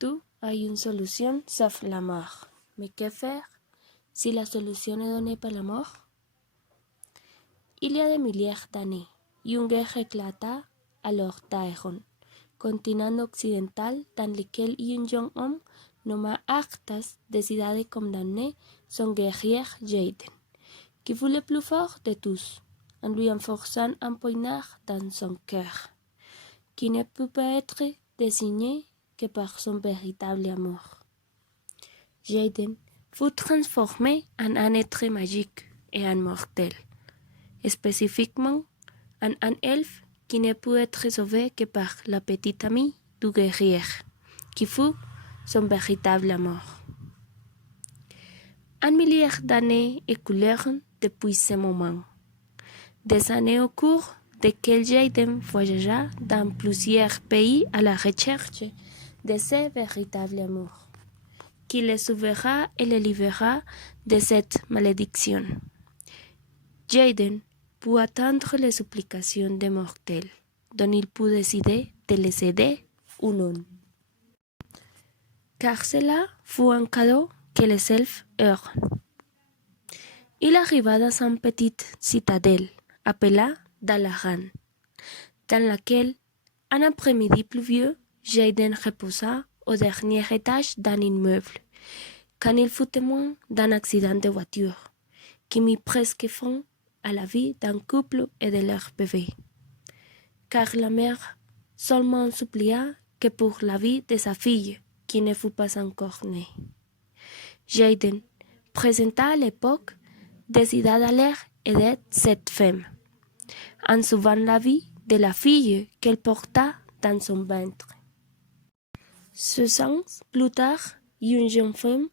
Tout a une solution sauf la mort. Mais que faire si la solution est donnée par la mort? Il y a des milliers d'années, une guerre éclata alors Daeron, continent occidental dans lequel un jeune homme nommé Arthas décida de condamner son guerrier Jaden, qui fut le plus fort de tous, en lui enfonçant un poignard dans son cœur, qui ne peut pas être désigné que par son véritable amour. Jaden fut transformé en un être magique et un mortel, spécifiquement en un elfe qui ne put être sauvé que par la petite amie du guerrier, qui fut son véritable amour. Un millier d'années écoulèrent depuis ce moment, des années au cours desquelles Jaden voyagea dans plusieurs pays à la recherche de ce véritable amour, qui le sauvera et le libérera de cette malédiction. Jaden put attendre les supplications des mortels, dont il put décider de les aider ou non. Car cela fut un cadeau que les elfes eurent. Il arriva dans une petite citadelle appelée Dalaran, dans laquelle, un après-midi pluvieux, Jaden reposa au dernier étage d'un immeuble, quand il fut témoin d'un accident de voiture, qui mit presque fin à la vie d'un couple et de leur bébé, car la mère seulement supplia que pour la vie de sa fille, qui ne fut pas encore née. Jaden, présenta à l'époque, décida d'aller aider cette femme, en sauvant la vie de la fille qu'elle porta dans son ventre. 6 ans plus tard, une jeune femme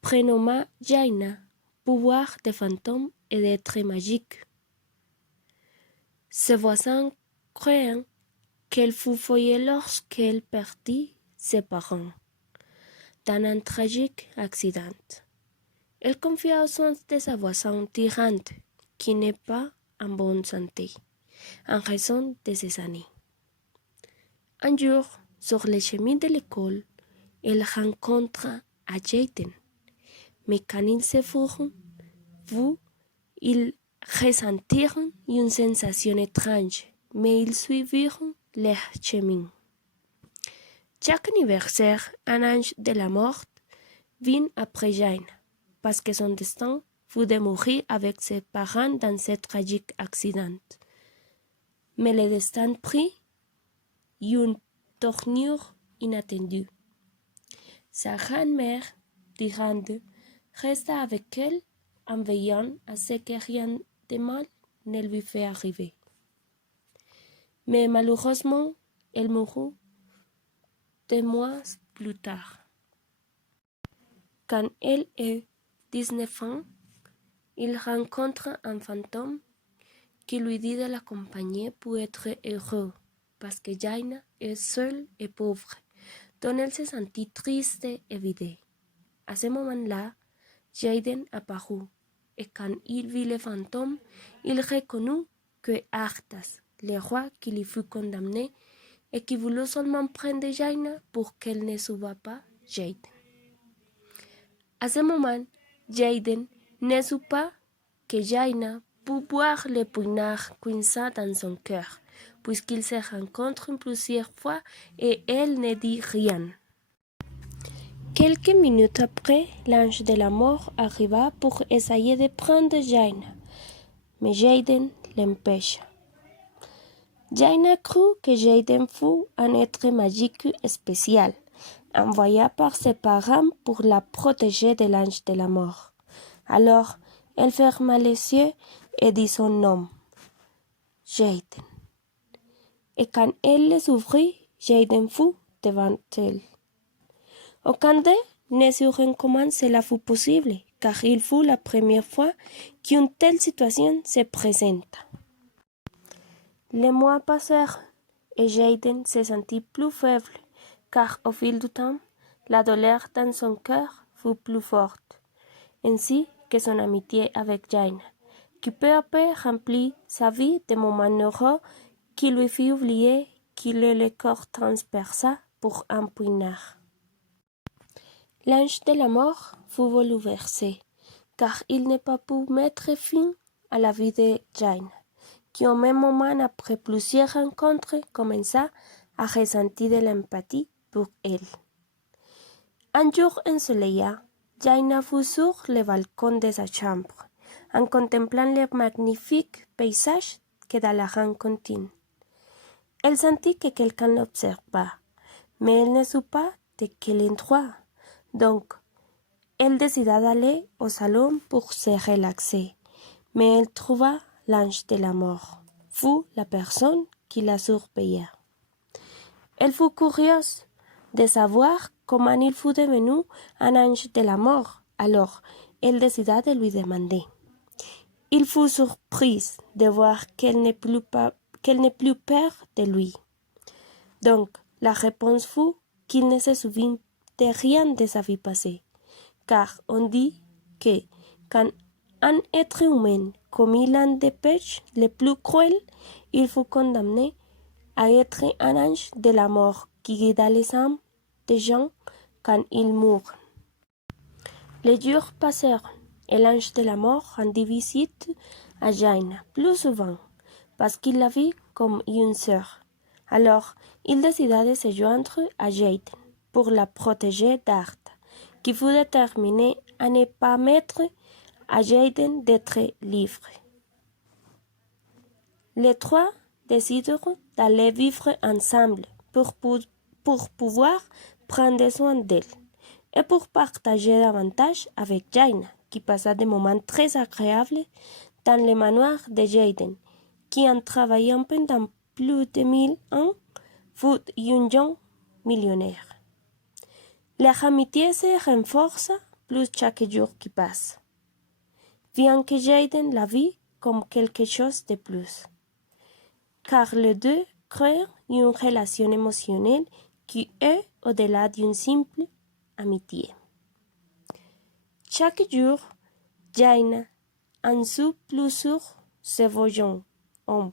prénommée Jaina, pouvoir des fantômes et d'êtres magiques. Ses voisins croyaient qu'elle fut follée lorsqu'elle perdit ses parents dans un tragique accident. Elle confia aux soins de sa voisine tyrante, qui n'est pas en bonne santé, en raison de ses années. Un jour, sur le chemin de l'école, elle rencontra à Jaden, mais quand ils se furent vus, ils ressentirent une sensation étrange, mais ils suivirent leur chemin. Chaque anniversaire, un ange de la mort vint après Jaina, parce que son destin fut de mourir avec ses parents dans ce tragique accident. Mais le destin prit une tournure inattendue. Sa grand-mère, tyrante, resta avec elle en veillant à ce que rien de mal ne lui fait arriver. Mais malheureusement, elle mourut 2 mois plus tard. Quand elle eut 19 ans, il rencontre un fantôme qui lui dit de l'accompagner pour être heureux, parce que Jaina est seule et pauvre, dont elle se sentit triste et vidée. À ce moment-là, Jaden apparut, et quand il vit le fantôme, il reconnut que Arthas, le roi qui lui fut condamné, et qui voulut seulement prendre Jaina pour qu'elle ne sauvât pas Jaden. À ce moment, Jaden ne sut pas que Jaina put voir le poignard coincé dans son cœur, puisqu'ils se rencontrent plusieurs fois et elle ne dit rien. Quelques minutes après, l'ange de la mort arriva pour essayer de prendre Jaina, mais Jaden l'empêcha. Jaina crut que Jaden fut un être magique spécial, envoyé par ses parents pour la protéger de l'ange de la mort. Alors, elle ferma les yeux et dit son nom, Jaden. Et quand elle les ouvrit, Jaden fut devant elle. Aucun d'eux ne saurait comment cela fut possible, car il fut la première fois qu'une telle situation se présenta. Les mois passèrent et Jaden se sentit plus faible, car au fil du temps, la douleur dans son cœur fut plus forte, ainsi que son amitié avec Jaina, qui peu à peu remplit sa vie de moments heureux qui lui fit oublier qu'il est le corps transperça pour un poignard. L'ange de la mort fut bouleversé, car il n'a pas pu mettre fin à la vie de Jane, qui au même moment après plusieurs rencontres commença à ressentir de l'empathie pour elle. Un jour ensoleillé, Jaina fut sur le balcon de sa chambre, en contemplant le magnifique paysage que Dalaran contient. Elle sentit que quelqu'un l'observa, mais elle ne sut pas de quel endroit. Donc, elle décida d'aller au salon pour se relaxer, mais elle trouva l'ange de la mort, fut la personne qui la surveillait. Elle fut curieuse de savoir comment il fut devenu un ange de la mort, alors elle décida de lui demander. Il fut surprise de voir qu'elle n'est plus peur de lui. Donc, la réponse fut qu'il ne se souvient de rien de sa vie passée, car on dit que quand un être humain commit l'un des péchés les plus cruels, il fut condamné à être un ange de la mort qui guida les âmes des gens quand ils mourent. Les jours passèrent et l'ange de la mort rendit visite à Jane plus souvent, parce qu'il la vit comme une sœur. Alors, il décida de se joindre à Jade pour la protéger d'Art, qui fut déterminé à ne pas permettre à Jade d'être libre. Les trois décidèrent d'aller vivre ensemble pour pouvoir prendre soin d'elle et pour partager davantage avec Jaina, qui passa des moments très agréables dans le manoir de Jaden, qui en travaillant pendant plus de 1000 ans fut un jeune millionnaire. Leur amitié se renforce plus chaque jour qui passe, bien que Jaden la vit comme quelque chose de plus, car les deux créent une relation émotionnelle qui est au-delà d'une simple amitié. Chaque jour, Jaina en sut plus sur ce voyant homme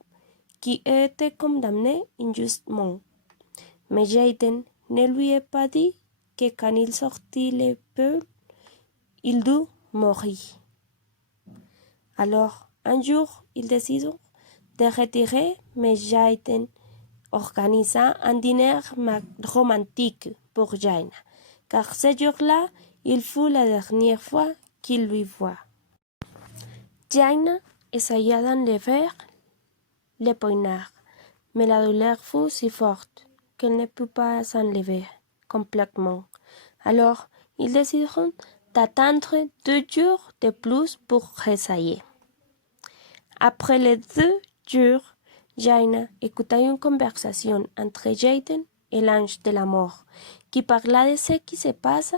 qui était condamné injustement. Mais Jaden ne lui a pas dit que quand il sortit les peuls, il dut mourir. Alors, un jour, il décida de retirer, mais Jaden organisa un dîner romantique pour Jaina, car ce jour-là, il fut la dernière fois qu'il lui voit. Jaina essaya d'enlever le poignard, mais la douleur fut si forte qu'elle ne put pas s'enlever complètement. Alors, ils décideront d'attendre 2 jours de plus pour essayer. Après les 2 jours, Jaina écouta une conversation entre Jaden et l'ange de la mort, qui parla de ce qui se passe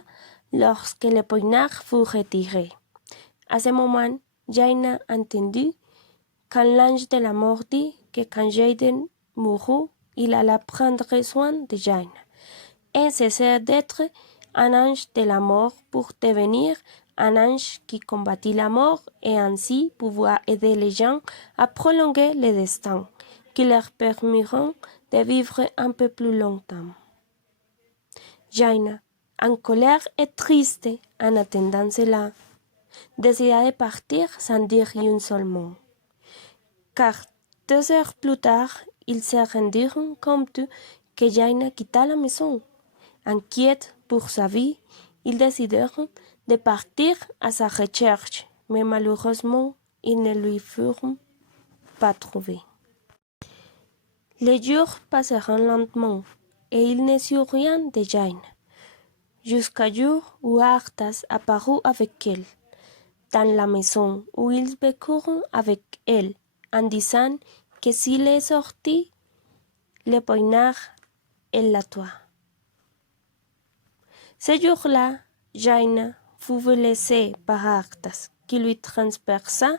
lorsque le poignard fut retiré. À ce moment, Jaina entendit quand l'ange de la mort dit que quand Jaden mourut, il alla prendre soin de Jaina et cesser d'être un ange de la mort pour devenir un ange qui combattit la mort et ainsi pouvoir aider les gens à prolonger le destin, qui leur permettront de vivre un peu plus longtemps. Jaina, en colère et triste en attendant cela, décida de partir sans dire un seul mot. Car 2 heures plus tard, ils se rendirent compte que Jaina quitta la maison. Inquiets pour sa vie, ils décidèrent de partir à sa recherche, mais malheureusement, ils ne lui furent pas trouvés. Les jours passèrent lentement, et il ne sut rien de Jaina, jusqu'à jour où Arthas apparut avec elle, dans la maison où ils vécurent avec elle, en disant que s'il est sorti, le poignard, elle la tua. Ce jour-là, Jaina fut blessée par Arthas, qui lui transperça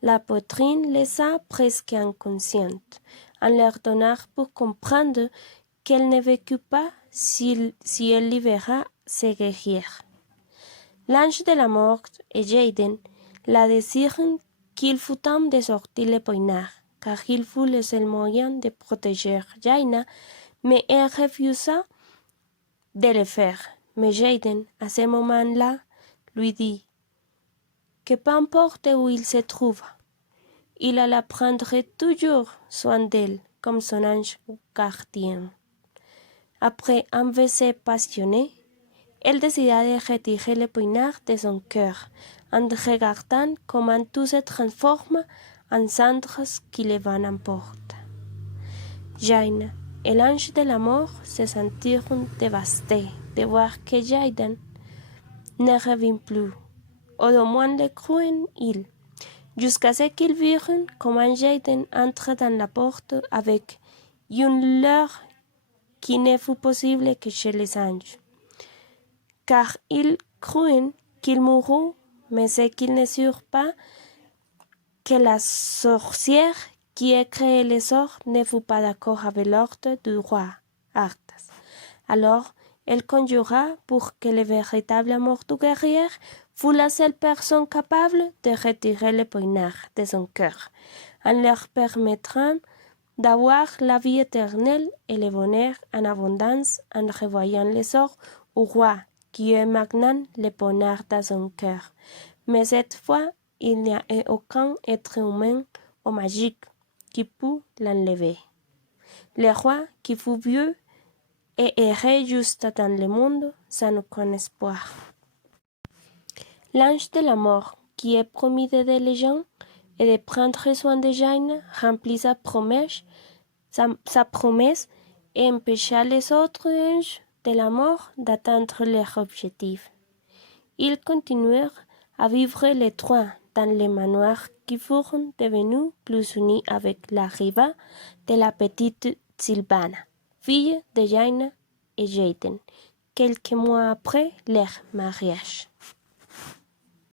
la poitrine, laissa presque inconsciente, en leur donnant pour comprendre qu'elle ne vécut pas si elle libéra ses guerriers. L'ange de la mort et Jaden la désirent qu'il fut temps de sortir le poignard, car il fut le seul moyen de protéger Jaina, mais elle refusa de le faire, Mais Jaden, à ce moment-là, lui dit que peu importe où il se trouve, il alla prendre toujours soin d'elle comme son ange gardien. Après un baiser passionné, elle décida de retirer le poignard de son cœur en regardant comment tout se transforme en cendres qui le vent emporte. Jane et l'ange de la mort se sentirent dévastés de voir que Jaden ne revint plus, au moins le crurent-ils, jusqu'à ce qu'ils virent comment Jaden entre dans la porte avec une lueur qui ne fut possible que chez les anges, car ils crurent qu'il mourut, mais ce qu'ils ne surent pas, que la sorcière qui a créé les sorts ne fut pas d'accord avec l'ordre du roi Arthas. Alors, elle conjura pour que le véritable mort du guerrier fût la seule personne capable de retirer le poignard de son cœur, en leur permettant d'avoir la vie éternelle et le bonheur en abondance en revoyant les sorts au roi qui est maintenant le poignard dans son cœur. Mais cette fois, il n'y a aucun être humain ou magique qui put l'enlever. Le roi, qui fut vieux et errait juste dans le monde sans aucun espoir. L'ange de la mort, qui est promis d'aider les gens et de prendre soin de Jane, remplit sa promesse et empêcha les autres anges de la mort d'atteindre leur objectif. Ils continuèrent à vivre les trois dans les manoirs qui furent devenus plus unis avec l'arrivée de la petite Sylvana, fille de Jaina et Jaden, quelques mois après leur mariage.